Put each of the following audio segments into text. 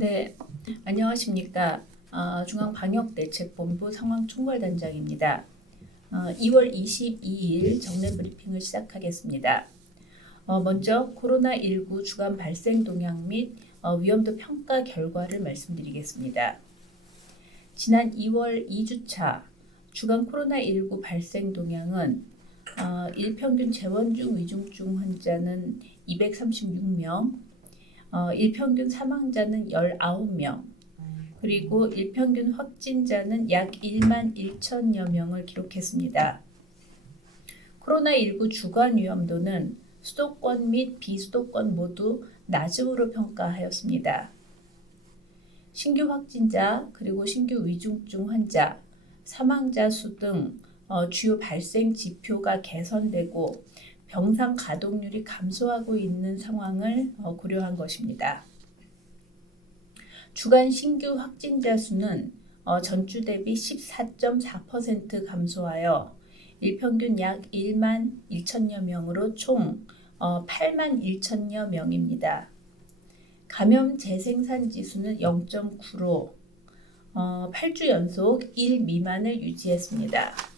네, 안녕하십니까. 중앙방역대책본부 상황총괄단장입니다. 2월 22일 정례 브리핑을 시작하겠습니다. 먼저 코로나19 주간 발생 동향 및 위험도 평가 결과를 말씀드리겠습니다. 지난 2월 2주차 주간 코로나19 발생 동향은 일평균 재원 중 위중증 환자는 236명, 일평균 사망자는 19명, 그리고 일평균 확진자는 약 1만 1천여 명을 기록했습니다. 코로나19 주간 위험도는 수도권 및 비수도권 모두 낮음으로 평가하였습니다. 신규 확진자, 그리고 신규 위중증 환자, 사망자 수 등 주요 발생 지표가 개선되고 병상 가동률이 감소하고 있는 상황을 고려한 것입니다. 주간 신규 확진자 수는 전주 대비 14.4% 감소하여 일평균 약 1만 1천여 명으로 총 8만 1천여 명입니다. 감염 재생산 지수는 0.9로 8주 연속 1 미만을 유지했습니다.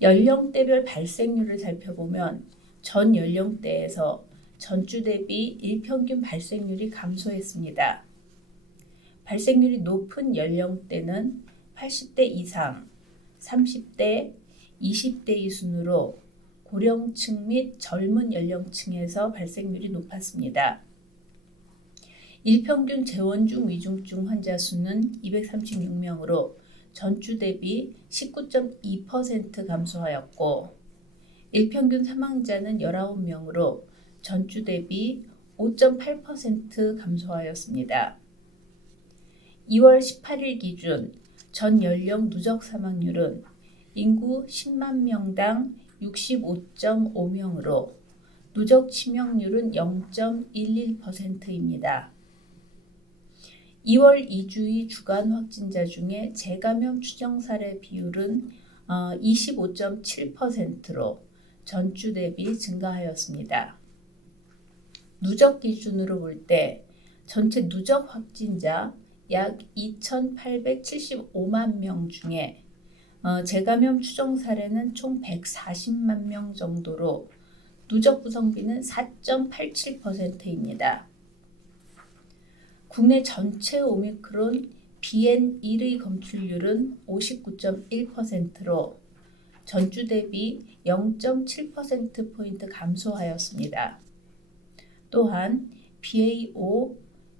연령대별 발생률을 살펴보면 전 연령대에서 전주 대비 일평균 발생률이 감소했습니다. 발생률이 높은 연령대는 80대 이상, 30대, 20대의 순으로 고령층 및 젊은 연령층에서 발생률이 높았습니다. 일평균 재원 중 위중증 환자 수는 236명으로 전주 대비 19.2% 감소하였고, 일평균 사망자는 19명으로 전주 대비 5.8% 감소하였습니다. 2월 18일 기준 전 연령 누적 사망률은 인구 10만 명당 65.5명으로 누적 치명률은 0.11%입니다. 2월 2주의 주간 확진자 중에 재감염 추정 사례 비율은 25.7%로 전주 대비 증가하였습니다. 누적 기준으로 볼 때 전체 누적 확진자 약 2,875만 명 중에 재감염 추정 사례는 총 140만 명 정도로 누적 구성비는 4.87%입니다. 국내 전체 오미크론 BN1의 검출률은 59.1%로 전주 대비 0.7%포인트 감소하였습니다. 또한 BA5,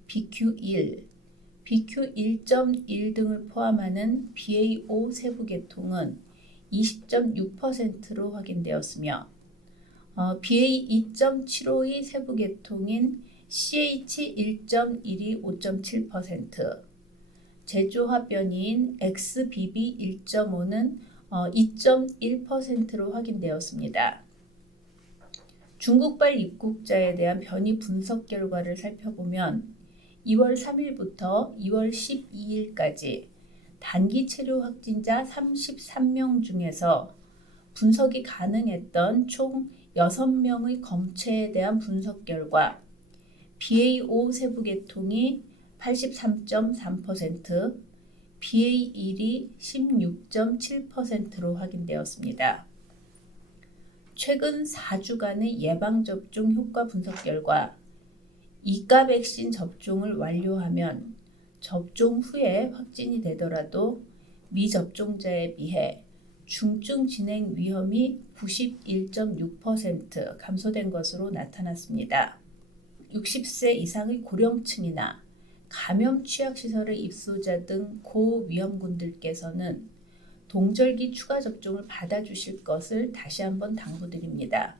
BQ1, BQ1.1 등을 포함하는 BA5 세부 계통은 20.6%로 확인되었으며 BA2.75의 세부 계통인 CH1.1이 5.7%, 제조합 변이인 XBB1.5는 2.1%로 확인되었습니다. 중국발 입국자에 대한 변이 분석 결과를 살펴보면 2월 3일부터 2월 12일까지 단기 체류 확진자 33명 중에서 분석이 가능했던 총 6명의 검체에 대한 분석 결과 BA5 세부 계통이 83.3%, BA1이 16.7%로 확인되었습니다. 최근 4주간의 예방접종 효과 분석 결과 2가 백신 접종을 완료하면 접종 후에 확진이 되더라도 미접종자에 비해 중증 진행 위험이 91.6% 감소된 것으로 나타났습니다. 60세 이상의 고령층이나 감염 취약시설의 입소자 등 고위험군들께서는 동절기 추가 접종을 받아주실 것을 다시 한번 당부드립니다.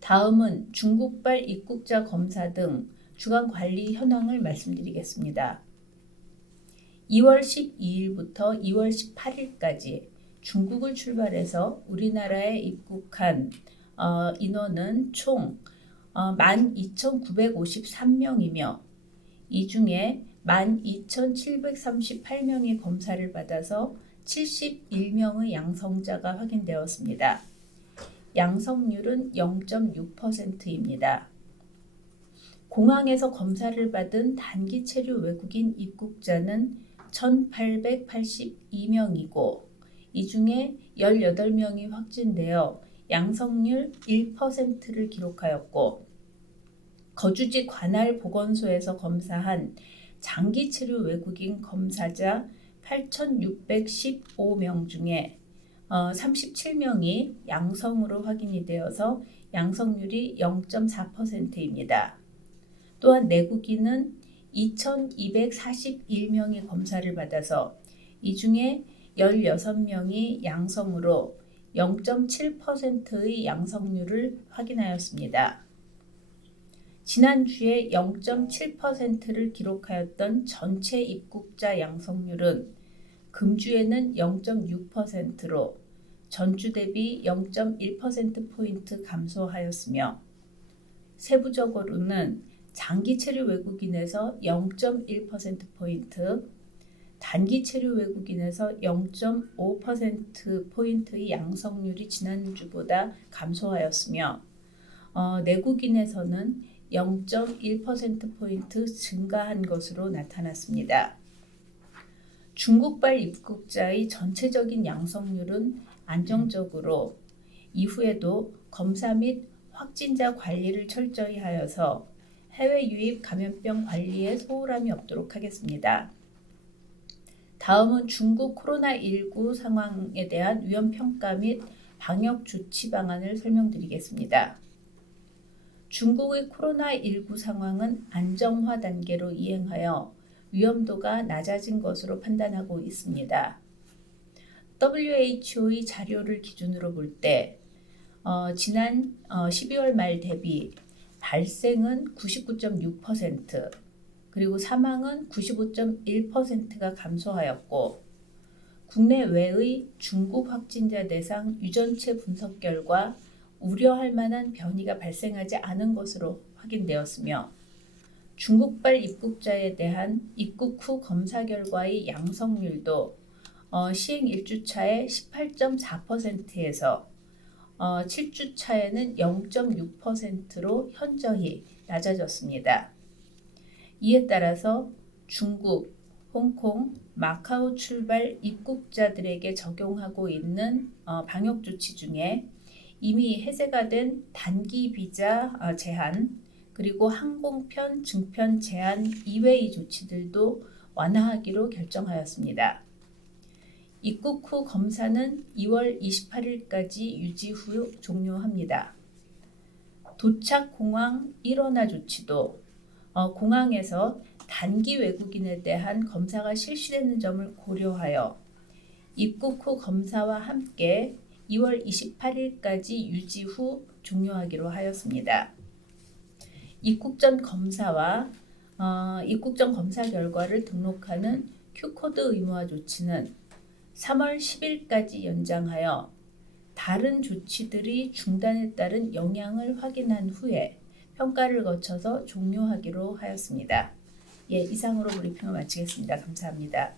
다음은 중국발 입국자 검사 등 주간 관리 현황을 말씀드리겠습니다. 2월 12일부터 2월 18일까지 중국을 출발해서 우리나라에 입국한 인원은 총 12,953명이며 이 중에 12,738명이 검사를 받아서 71명의 양성자가 확인되었습니다. 양성률은 0.6%입니다. 공항에서 검사를 받은 단기 체류 외국인 입국자는 1,882명이고 이 중에 18명이 확진되어 양성률 1%를 기록하였고 거주지 관할 보건소에서 검사한 장기 체류 외국인 검사자 8,615명 중에 37명이 양성으로 확인이 되어서 양성률이 0.4%입니다. 또한 내국인은 2,241명이 검사를 받아서 이 중에 16명이 양성으로 0.7%의 양성률을 확인하였습니다. 지난주에 0.7%를 기록하였던 전체 입국자 양성률은 금주에는 0.6%로 전주 대비 0.1%포인트 감소하였으며 세부적으로는 장기 체류 외국인에서 0.1%포인트, 단기 체류 외국인에서 0.5%포인트의 양성률이 지난주보다 감소하였으며 내국인에서는 0.1%포인트 증가한 것으로 나타났습니다. 중국발 입국자의 전체적인 양성률은 안정적으로 이후에도 검사 및 확진자 관리를 철저히 하여서 해외 유입 감염병 관리에 소홀함이 없도록 하겠습니다. 다음은 중국 코로나19 상황에 대한 위험 평가 및 방역 조치 방안을 설명드리겠습니다. 중국의 코로나19 상황은 안정화 단계로 이행하여 위험도가 낮아진 것으로 판단하고 있습니다. WHO의 자료를 기준으로 볼 때 지난 12월 말 대비 발생은 99.6%, 그리고 사망은 95.1%가 감소하였고 국내외의 중국 확진자 대상 유전체 분석 결과 우려할 만한 변이가 발생하지 않은 것으로 확인되었으며 중국발 입국자에 대한 입국 후 검사 결과의 양성률도 시행 1주차에 18.4%에서 7주차에는 0.6%로 현저히 낮아졌습니다. 이에 따라서 중국, 홍콩, 마카오 출발 입국자들에게 적용하고 있는 방역 조치 중에 이미 해제가 된 단기 비자 제한, 그리고 항공편 증편 제한 이외의 조치들도 완화하기로 결정하였습니다. 입국 후 검사는 2월 28일까지 유지 후 종료합니다. 도착 공항 일원화 조치도 공항에서 단기 외국인에 대한 검사가 실시되는 점을 고려하여 입국 후 검사와 함께 2월 28일까지 유지 후 종료하기로 하였습니다. 입국 전 검사와 입국 전 검사 결과를 등록하는 Q코드 의무화 조치는 3월 10일까지 연장하여 다른 조치들이 중단에 따른 영향을 확인한 후에 평가를 거쳐서 종료하기로 하였습니다. 이상으로 브리핑을 마치겠습니다. 감사합니다.